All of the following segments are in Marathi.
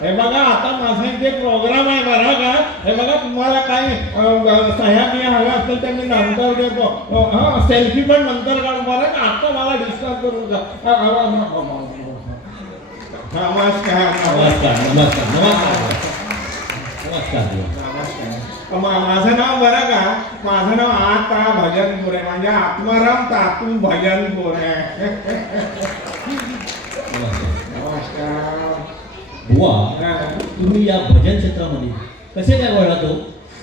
हे बघा आता माझा इथे प्रोग्राम आहे बरं का. हे बघा तुम्हाला काय सह्या बिया हव्या असतील तर मी नंतर देतो. हा सेल्फी पण नंतर काढू बरं का. आता मला डिस्टर्ब करू नका. नमस्कार नमस्कार नमस्कार नमस्कार नमस्कार. माझं नाव बरं का, माझं नाव आता भजनपूर आहे. म्हणजे आत्माराम तातू भजनपूर आहे. नमस्कार बुवा, तुम्ही या भजन क्षेत्रामध्ये कसे काय वळला तो?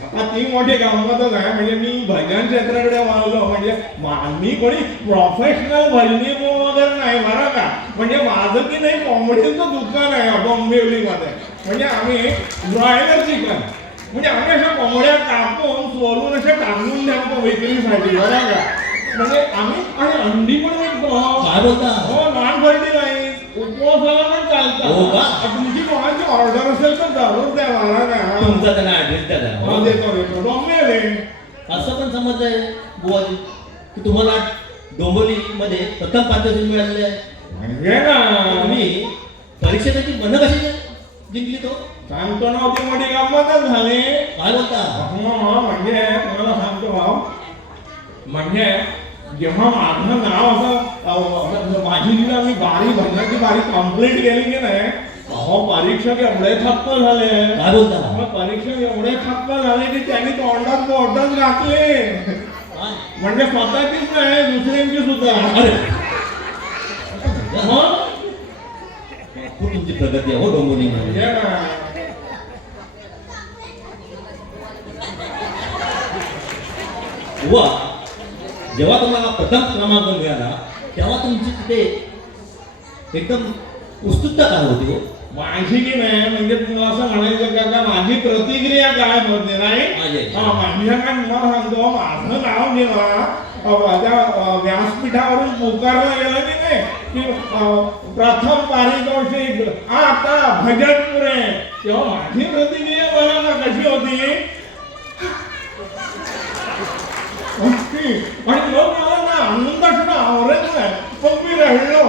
आता ती मोठी गंमतच आहे. म्हणजे मी भजन क्षेत्राकडे वळलो म्हणजे मी कोणी प्रोफेशनल भजनी वगैरे नाही बरं का. म्हणजे माझं की नाही कॉमेडीचं दुकान आहे डोंबिवलीमध्ये. म्हणजे आम्ही ब्रॉयलर चिकन म्हणजे आम्ही अशा कोंबड्या कापून सोलून अशा टाकून द्यावतो विक्रीसाठी बरं का. म्हणजे आम्ही आणि अंडी पण विकतो. काय बोलता? हो, नॉन फर्टिलाइज उपवासाला पण हो का? चालतात. तुमची कोणाची ऑर्डर असेल तर जरूर द्या मला ना. तुमचा त्यांना ऍड्रेस द्या जरा. हो, देतो देतो. डोंबिवली. असं पण समजलंय बुवाजी की तुम्हाला डोंबिवलीमध्ये प्रथम पारितोषिक मिळालेलं आहे. म्हणजे ना तुम्ही परीक्षेसाठी मन कशी जिंकली तो? सांगतो ना ती मोठी गंमतच झाली. काय बोलता? म्हणजे तुम्हाला सांगतो भाऊ, म्हणजे जेव्हा माझं नाव असं माझी जी आम्ही भजनाची बारी कंप्लीट केली की नाही, अहो परीक्षक एवढे थक्क झाले. काय बोलता? मग परीक्षक एवढे थक्क झाले की त्यांनी तोंडात बोटच घातले. म्हणजे स्वतःचीच नाही दुसऱ्यांची सुद्धा. मग खूप तुमची प्रगती आहे हो डोंबिवलीमध्ये. म्हणजे ना बुवा, जेव्हा तुम्हाला प्रथम क्रमांक मिळाला तेव्हा तुमची तिथे एकदम उत्सुकता काय होती हो? माझी की नाही म्हणजे तुम्हाला असं म्हणायचं का माझी प्रतिक्रिया काय होते नाही. माझ्या काय तुम्हाला सांगतो, माझं नाव जेव्हा त्या व्यासपीठावरून पुकारलं गेलं की नाही की प्रथम पारितोषिक आता भजनपूर आहे, तेव्हा माझी प्रतिक्रिया बघा ना कशी होती. आणि मग मला ना आनंदाचं आवडत नाही. मग मी रडलो.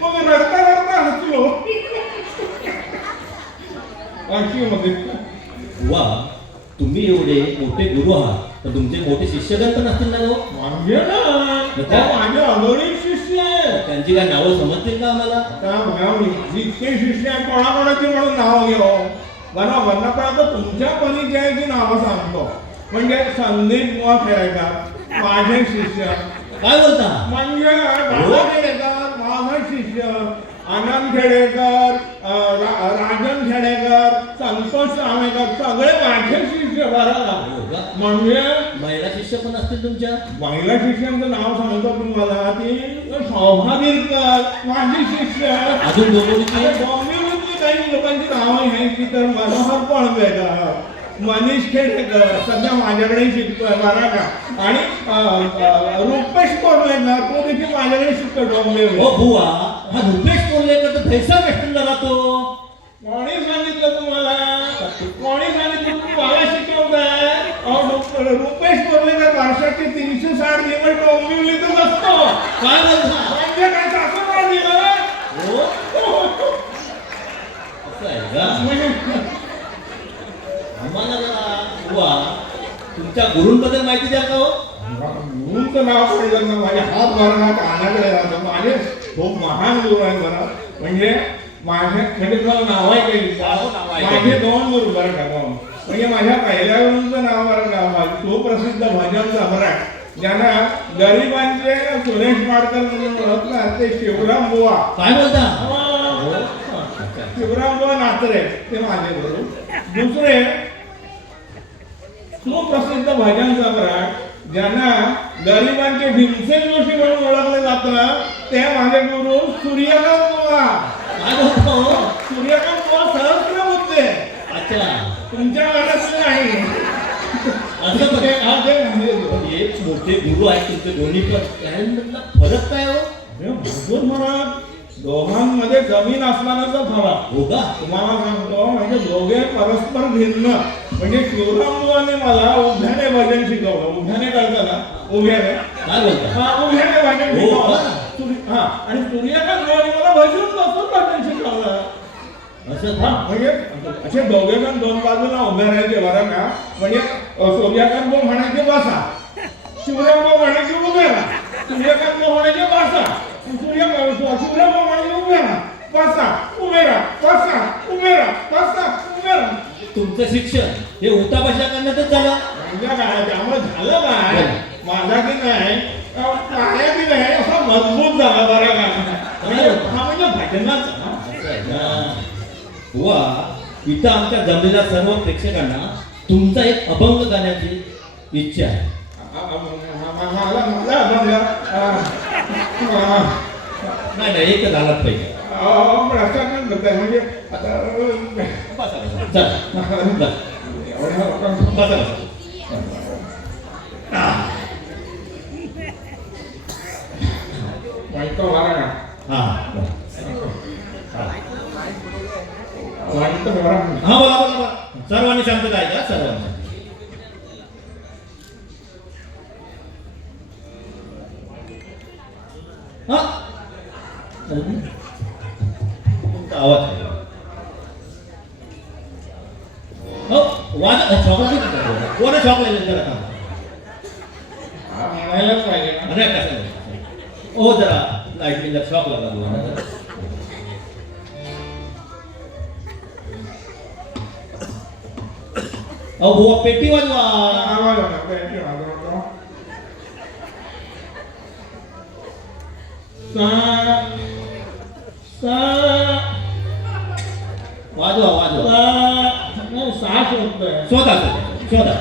मग रडता रडता हसलो. अशी मध्ये बुवा, तुम्ही एवढे मोठे गुरु आहात तर तुमचे मोठे शिष्यगण पण असतील ना हो? म्हणजे ना माझे अगणित शिष्य आहे. त्यांची काय नावं समजतील का आम्हाला? आता बघा मी इतके शिष्य आहेत, कोणाकोणाची म्हणून नाव घेऊ बरोबर ना. पण आता तुमच्या परिचयाची नावं सांगतो. म्हणजे संदीप बुवा खेळेकर माझे शिष्य. काय बोलता? म्हणजे बाबा खेडेकर माझा शिष्य, आनंद खेडेकर, राजन खेडेकर, संतोष सामेकर सगळे माझे शिष्य बरं. म्हणजे महिला शिष्य पण असतील तुमच्या? महिला शिष्यांचं नाव सांगतो तुम्हाला. ती शोभा गिरकर माझी शिष्य. अजून डोंबिवलीची काही लोकांची नावं घ्यायची तर मनोहर पळवेकर, मनीष खेडेकर सध्या माझ्याकडे शिकतोय बरं का. आणि रुपेश कोर्लेकर तो देखील माझ्याकडे शिकतो डोंबिवली. हो बुवा, हा रुपेश कोल्हेकर तर पैसा वेस्टर्नला राहतो. कोणी सांगितलं तुम्हाला? कोणी सांगितलं तुम्ही मला शिकवताय? रुपेश कोर्लेकर वर्षाचे 360 दिवस डोंबिवलीतच असतो. काय बोलता? म्हणजे काय सासू का दिलं? हो असं आहे का? आम्हाला जरा बुवा तुमच्या गुरूंबद्दल माहिती द्या का हो? गुरूंचं नाव पडलं ना माझ्या हात भरणा कानाकडे राहतो. माझे खूप महान गुरु आहेत बरं. म्हणजे माझ्या म्हणजे तुला नाव आहे काही? माझे 2 गुरु बरं का. म्हणजे माझ्या पहिल्या गुरूंचं नाव बरं का सुप्रसिद्ध भजन सम्राट ज्यांना गरिबांचे सुरेश वाडकर म्हणून ओळखतात ते शिवराम बुवा. काय बोलता? शिवराम बुवा नात्रे ते माझे गुरु. दुसरे सुप्रसिद्ध भजन सम्राट ज्यांना गरिबांचे भीमसेन जोशी म्हणून ओळखले जातं ते माझे गुरु सूर्यकांत बुवा. काय बोलतो? सूर्यकांत बुवा सहस्त्रबुद्धे. अच्छा, तुमच्या घरातले नाही. असं म्हणजे एक मोठे गुरु आहेत तुमचे दोन्ही पण त्यांमधला फरक काय हो? भरपूर फरक. दोघांमध्ये जमीन असमानाचा फरक. हो का? तुम्हाला सांगतो म्हणजे दोघे परस्पर भिन्न. म्हणजे शिवराम बुवाने मला उभ्याने भजन शिकवलं. उभ्याने करताना उभ्याने काय बोलता? उभ्याने भजन हो शिकवलं. आणि सूर्यकांत बुवाने मला भजन बसून भजन शिकवलं. असं हा म्हणजे असे दोघे जण दोन बाजूला उभे राहायचे बरं का म्हणजे सूर्यकांत भाऊ म्हणायचे बसा शिवराम म्हणायचे उभे राहा सूर्यकांत म्हणायचे बसा शिवराम म्हणायचे उभे राहा बसा उभे राहा बसा उभे राहा बसा उभे राहा तुमचं शिक्षण हे उतापाशा करण्यातच झालं. म्हणजे काय त्यामुळे झालं काय माझा की नाही माझ्या की नाही असा मजबूत झाला बरं का हा म्हणजे घटनाच वा इथं आमच्या जमलेल्या सर्व प्रेक्षकांना तुमचा एक अभंग गाण्याची इच्छा आहे. नाही नाही एक झालाच पाहिजे. म्हणजे आता बसा बसा. चल, चल. बसा बसा. वाईटं वारा का हा वाईटं वारा हा बोला बोला बोला. सर्वांनी शांतता आहे का सर्वांनी. हा तुमचा आवाज आहे. हो वाज शॉक कोणा शॉक लागले जरा का म्हणायलाच पाहिजे ना. अरे कसं हो जरा लाईटनिंग शॉक लागला. अहो बुवा पेटी वाजवा. आवाज होता पेटी वाजवतो वाजवा वाजवा. साठ होतोय शोधा शोधा.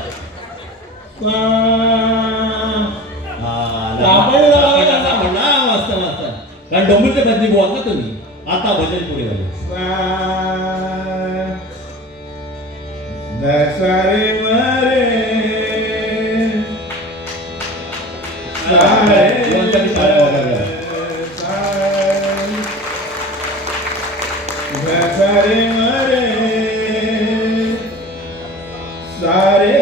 सापडला मस्त मस्त. कारण डोंबरचे भजनी बुवा ना तुम्ही आता भजन पुढे वाले. दसरे मरे सारे दसरे मरे सारे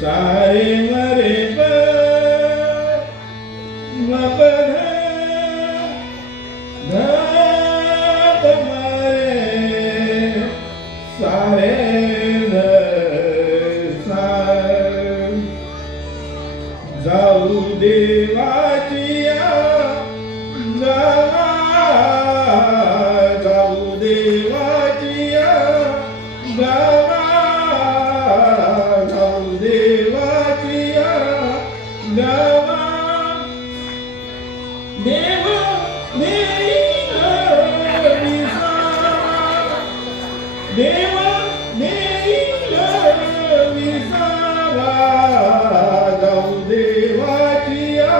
सारे मरे जाऊ देवाचिया जाऊ देवाचिया गावा जाऊ देवाचिया गावा देव देव विसावा जाऊ देवाचिया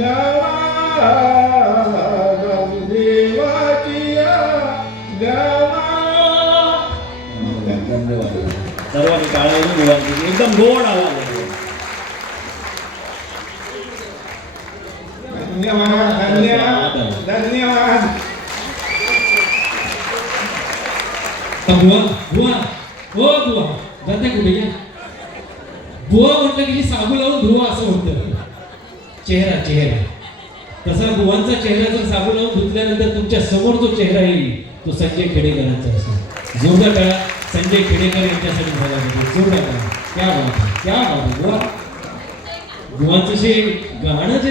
गावा जाऊ देवाचिया गावा. सर्वांनी टाळ्या वाजवून एकदम गोड आवाज आहे. धन्यवाद धन्यवाद धन्यवाद. बुवा बुवा हो बुवा जाते कुठे या बुवा म्हटलं की साबू लावून धुवा असं होतं. चेहरा चेहरा तसा बुवांचा चेहरा जर साबू लावून धुतल्यानंतर तुमच्या समोर जो चेहरा येईल तो संजय खेडेकरांचा असेल. जोरदार टाळ्या संजय खेडेकर यांच्यासाठी झाला पाहिजे. जोरदार टाळ्या. क्या बात आहे क्या बात आहे बुवा. बुवांचं जे गाणं जे